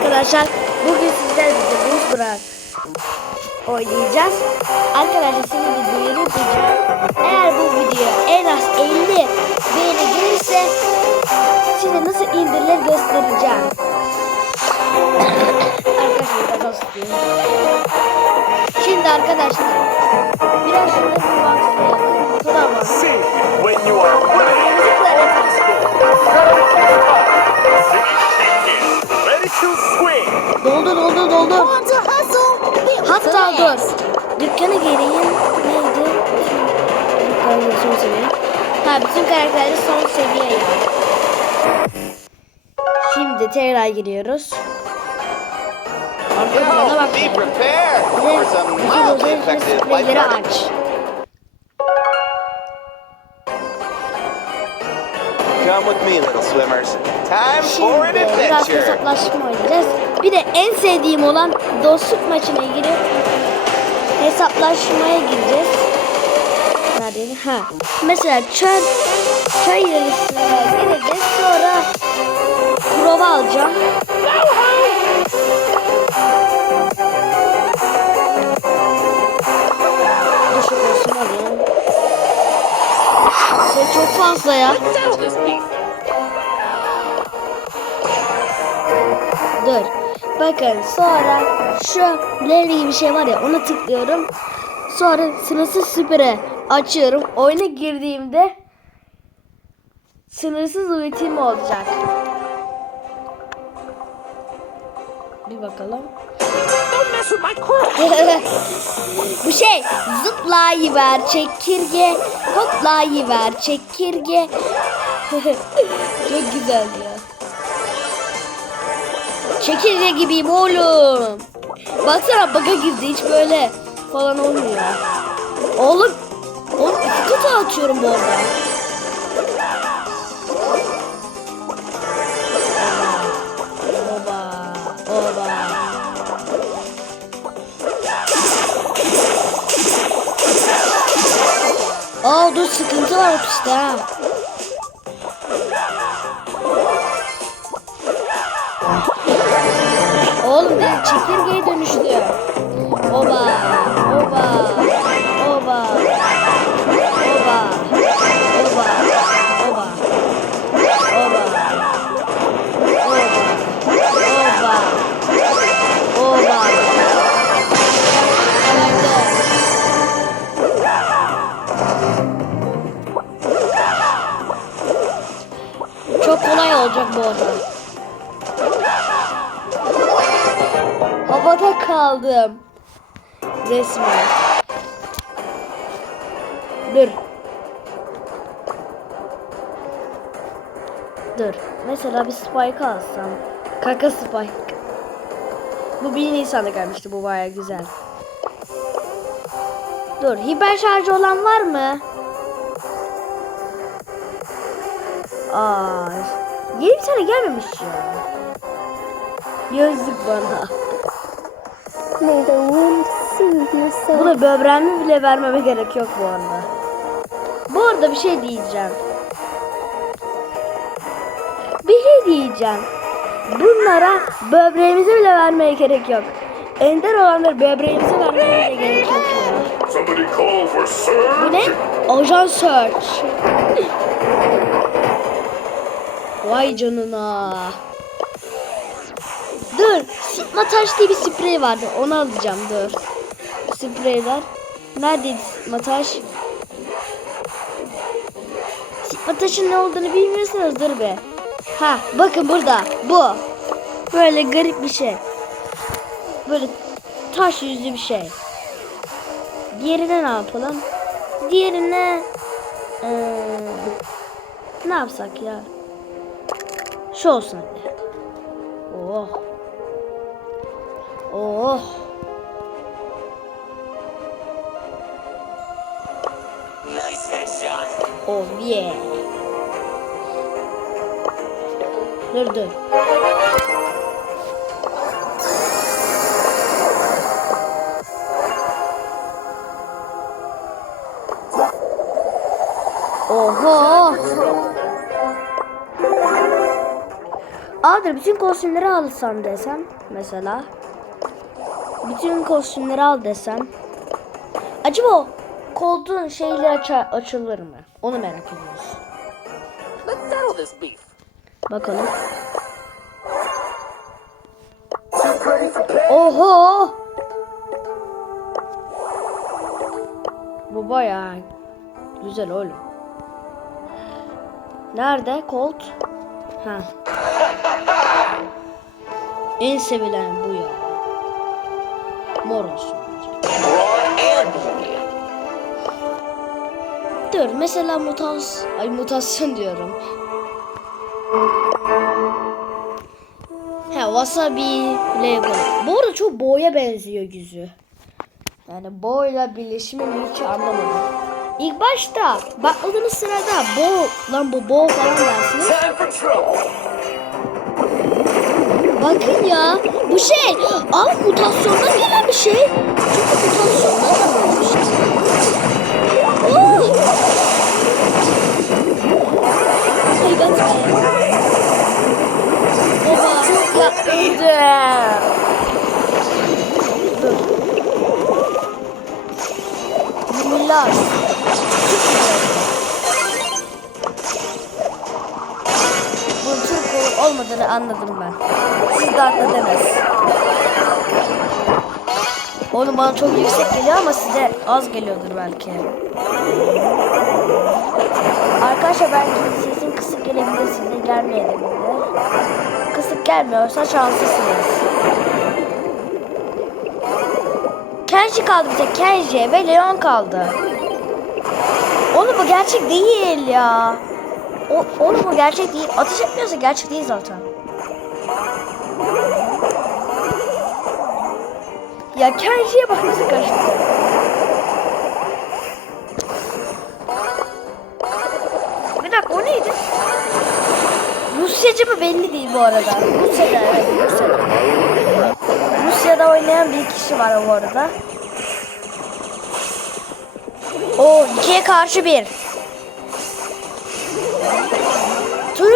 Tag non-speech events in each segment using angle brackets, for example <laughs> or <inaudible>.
arkadaşlar. Bugün sizlerle birlikte buz bırak oynayacağız. Arkadaşlar size bir duyuru yapacağım. Eğer bu video en az 50 beğeni gelirse size nasıl indirilir göstereceğim. arkadaşlar biraz. Şimdi arkadaşlar biraz şurada bir başlayalım. Tamam. Sing when you are ready. Doldur doldur doldur. Hatta dur. Dükkanı gereğin neydi? Dükkanı son. Ha bütün karakterleri son seviye ya. Şimdi tekrar giriyoruz. Arka plana bak. Bir de bütün özel aç. Come with me, little swimmers. Time for an Şimdi biraz adventure. hesaplaşma oynayacağız. Bir de en sevdiğim olan dostluk maçına girip hesaplaşmaya gireceğiz. Neredeydi? Ha. Mesela çöl çay yarışına gireceğiz. Sonra prova alacağım. Düşük olsun alayım. Şey çok fazla ya. Bakın sonra şu Larry gibi bir şey var ya ona tıklıyorum. Sonra sınırsız süpere açıyorum. Oyuna girdiğimde sınırsız ultim olacak. Bir bakalım. <laughs> Bu şey zıplayıver çekirge hoplayıver çekirge. <laughs> Çok güzel ya. Çekirge gibiyim oğlum. Baksana baka girdi hiç böyle falan olmuyor. Oğlum, oğlum iki kutu atıyorum bu arada. Oba, oba. Dur sıkıntı var işte ha. Oğlum bir çekirgeye dönüştü. Oba, oba, oba, oba, oba, oba, oba, oba, oba, oba. Çok kolay olacak bu arada. Havada kaldım. Resmen. Dur. Dur. Mesela bir spike alsam. Kaka spike. Bu bir Nisan'da gelmişti. Bu baya güzel. Dur. Hiper şarjı olan var mı? Aa. Yeni bir tane gelmemiş ya. Yazık bana. May the wind soothe your soul. Buna böbreğimi bile vermeme gerek yok bu arada. Bu arada bir şey diyeceğim. Bir şey diyeceğim. Bunlara böbreğimizi bile vermeye gerek yok. Ender olanları böbreğimizi vermeye gerek yok. Somebody call for Bu surge. ne? Ajan Search. Vay canına. Dur. Taş diye bir sprey vardı. Onu alacağım dur. Spreyler. Neredeydi Sigma taş? Sigma taşın ne olduğunu bilmiyorsanız dur be. Ha bakın burada. Bu. Böyle garip bir şey. Böyle taş yüzlü bir şey. Diğerine ne yapalım? Diğerine eee, ne yapsak ya? Şu olsun. Oh. Oh. Oh yeah. Dur dur. Oho. Arkadaşlar bütün kostümleri alsam desem mesela. Bütün kostümleri al desem. Acaba koltuğun şeyleri aça- açılır mı? Onu merak ediyoruz. Bakalım. Oho! Bu bayağı güzel oğlum. Nerede Colt? Ha. <laughs> En sevilen bu ya. Mor olsun. Dur mesela mutas ay mutasyon diyorum. He wasabi ile yapalım. Bu arada çok boğaya benziyor yüzü. Yani boğayla birleşimi hiç anlamadım. İlk başta bakmadığınız sırada bo lan bu bo falan dersiniz. Bakın ya bu şey al mutasyondan gelen bir şey. Çünkü mutasyondan da şey. Oh! Ay ben Baba ya öldüm. Dur. Bismillah. Olmadığını anladım ben. Siz de anladınız. Oğlum bana çok yüksek geliyor ama size az geliyordur belki. Arkadaşlar belki sesim kısık gelebilir size gelmeyebilir. Kısık gelmiyorsa şanslısınız. Kenji kaldı bir tek Kenji ve Leon kaldı. Oğlum bu gerçek değil ya. O, oğlum bu gerçek değil. Ateş etmiyorsa gerçek değil zaten. Ya Kenji'ye bak nasıl karıştı. Bir dakika o neydi? Rusyacı mı belli değil bu arada. Rusya'da evet Rusya'da. Rusya'da oynayan bir kişi var bu arada. O ikiye karşı bir.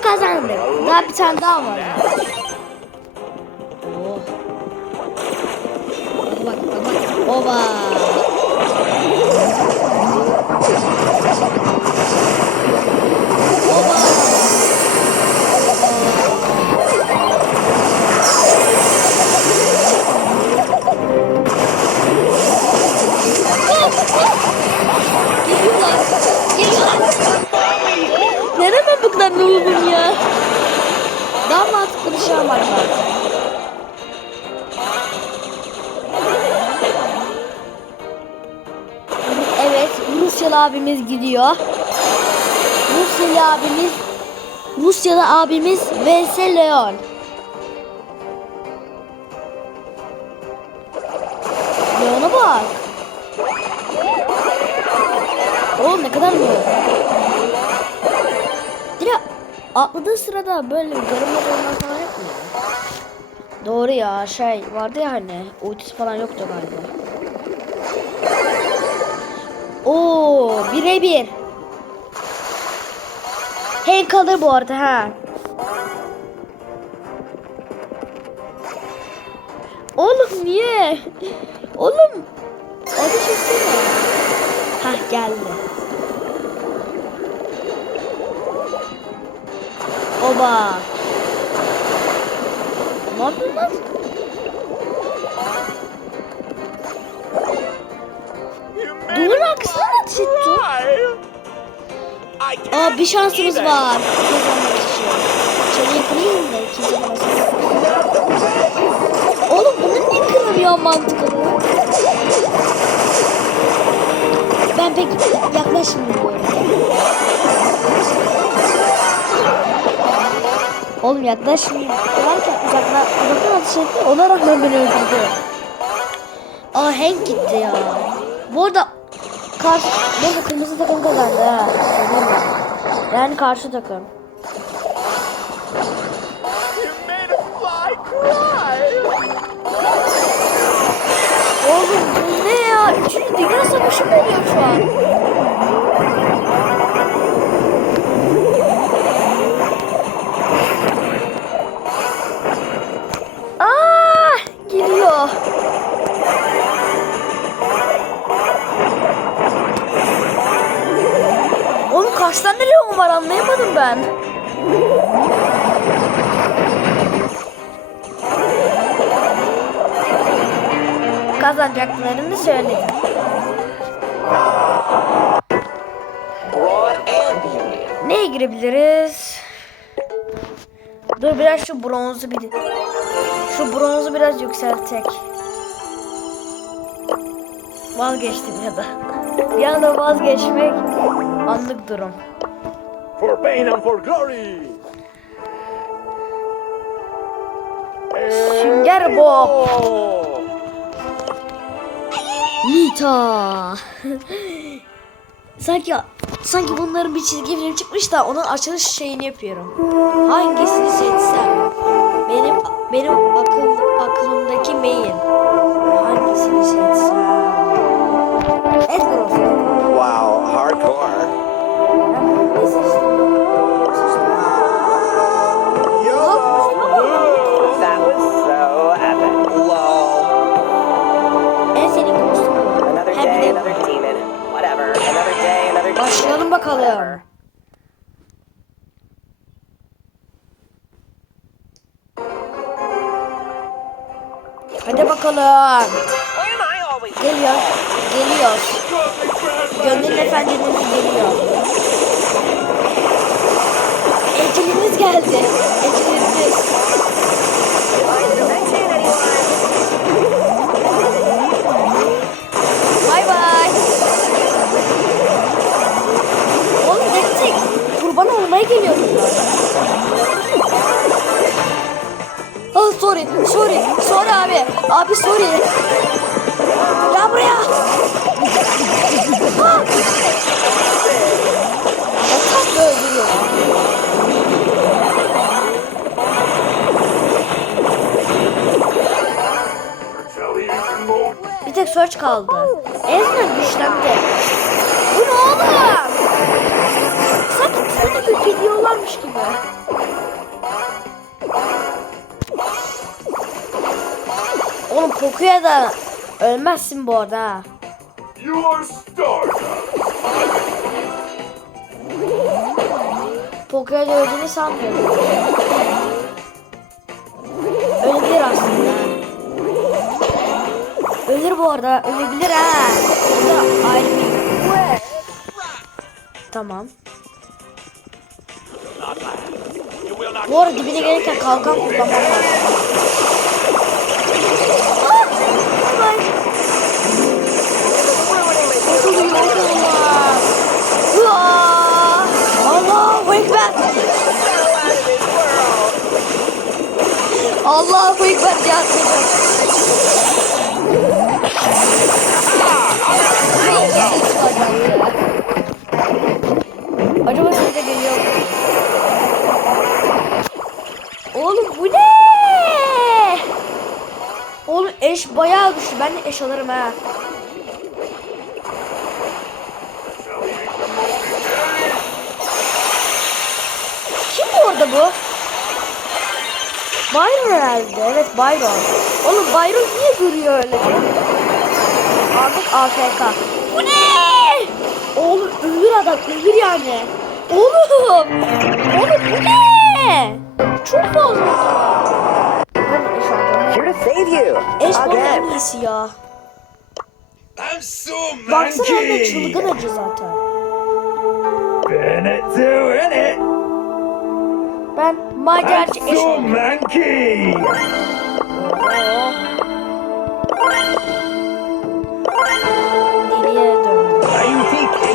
Turu kazandık. Daha bir tane daha var. Oh. Bak. bak. Oba. Rusyalı abimiz Rusyalı abimiz vs Leon. Leon'a bak. Oğlum ne kadar mı? Dila atladığı sırada böyle görünmez olmak falan mu? Doğru ya şey vardı ya hani ultisi falan yoktu galiba. Oo birebir. Hey kalır bu arada ha. Oğlum niye? Oğlum ateş etsene. Hah geldi. Oba. Ne yapıyorsun lan? Duvar arkasına mı Aa bir şansımız var. Şöyle denemesi. Oğlum bunu niye kıramıyor mantıklı? Ben pek yaklaşmıyorum. Oğlum yaklaşmıyor. Derken uzakla, uzaktan ateş etti. Ona rağmen beni öldürdü. Aa Hank gitti ya. Bu arada karşı, burada kırmızı takım kazandı ha. Yani karşı takım. Oğlum bu ne ya? Üçüncü dünya savaşı mı oluyor şu an? Şu bronzu bir şu bronzu biraz yükseltek. Vazgeçtim ya da. Bir anda vazgeçmek anlık durum. For pain and for glory. Sünger Bob. Nita. sanki sanki bunların bir çizgi film çıkmış da onun açılış şeyini yapıyorum. Hangisini seçsem? Benim akıl aklımdaki main. Hangisini seçsem? Geldi. Anyone? Bay bay. Oğlum gittik. Kurban olmaya geliyor bunlar. Ah sorry, sorry, sorry abi. Abi sorry. Search kaldı. Ezra güçlendi. Bu ne oğlum? Sanki sana bir gidiyorlarmış gibi. Oğlum Poco'ya da ölmezsin bu arada. You are. Poco'ya da öldüğünü sanmıyorum. Bu arada. Ölebilir ha. Bu da ayrı bir... Tamam. Bu arada dibine gelirken kalkan kullanmam lazım. Ah! Allahu Ekber diye atlayacağım. Acaba size de geliyor? Oğlum bu ne? Oğlum eş bayağı güçlü. Ben de eş alırım ha. Kim orada bu? Byron herhalde. Evet Byron. Oğlum Byron niye duruyor öyle? Artık AFK. Ölür adam ölür yani. Oğlum. Oğlum bu ne? Çok fazla. Here to save you. Eş bunun en iyisi ya. I'm so Baksana anne manky. çılgın acı zaten. Bennett doing it. Ben So manky. Geriye döndüm. Ninety kick.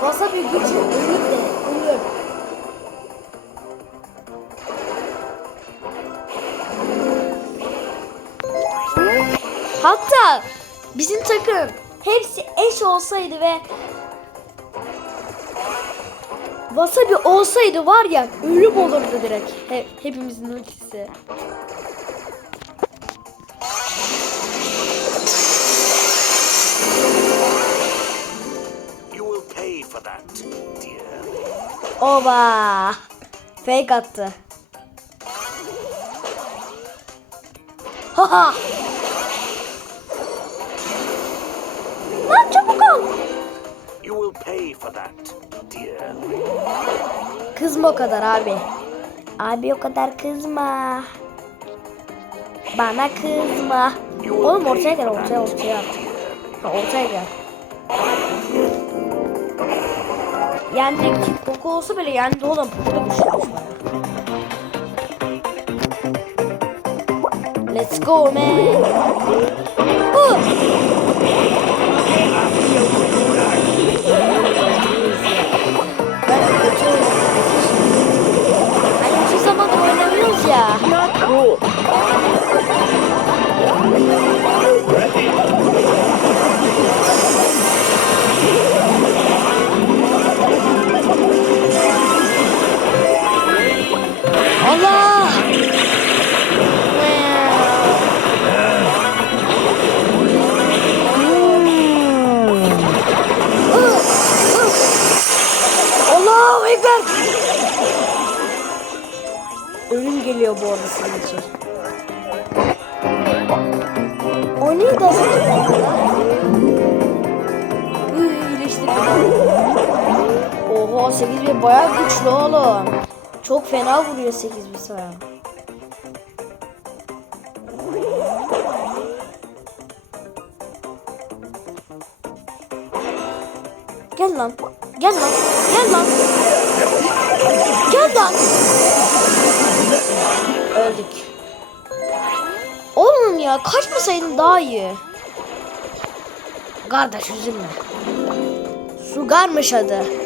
wasabi gücü ölür de. Hatta bizim takım hepsi eş olsaydı ve Wasabi olsaydı var ya ölüm olurdu direkt. He, hepimizin ultisi. Oba. Fake attı. Haha. Lan çabuk ol. You will pay for that, dear. Kızma o kadar abi. Abi o kadar kızma. Bana kızma. Oğlum ortaya gel ortaya ortaya. Ha, ortaya gel. Yendik. Poco olsa bile yendi oğlum. Poco da güçlüymüş baya. Let's go man. Uh. Geliyor bu arada sizin için. O neydi. Oha 8000 bayağı güçlü oğlum. Çok fena vuruyor 8000 sana. Gel lan. Gel lan. Gel lan. Gel lan. Öldük. Oğlum ya kaçmasaydın daha iyi. Kardeş üzülme. Sugarmış adı.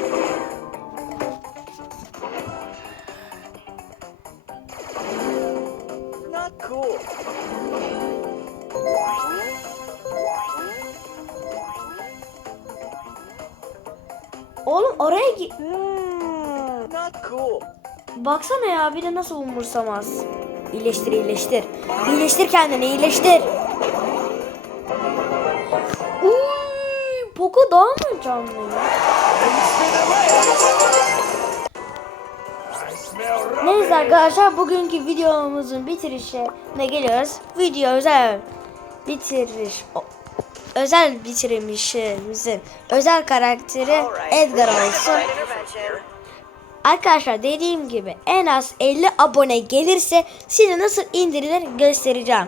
Bir de nasıl umursamaz. İyileştir iyileştir. İyileştir kendini iyileştir. Uy, Poco daha mı canlı? Neyse arkadaşlar bugünkü videomuzun bitirişine geliyoruz. Video özel bitiriş özel bitirmişimizin özel karakteri Edgar olsun. Arkadaşlar dediğim gibi en az 50 abone gelirse size nasıl indirilir göstereceğim.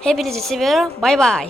Hepinizi seviyorum. Bay bay.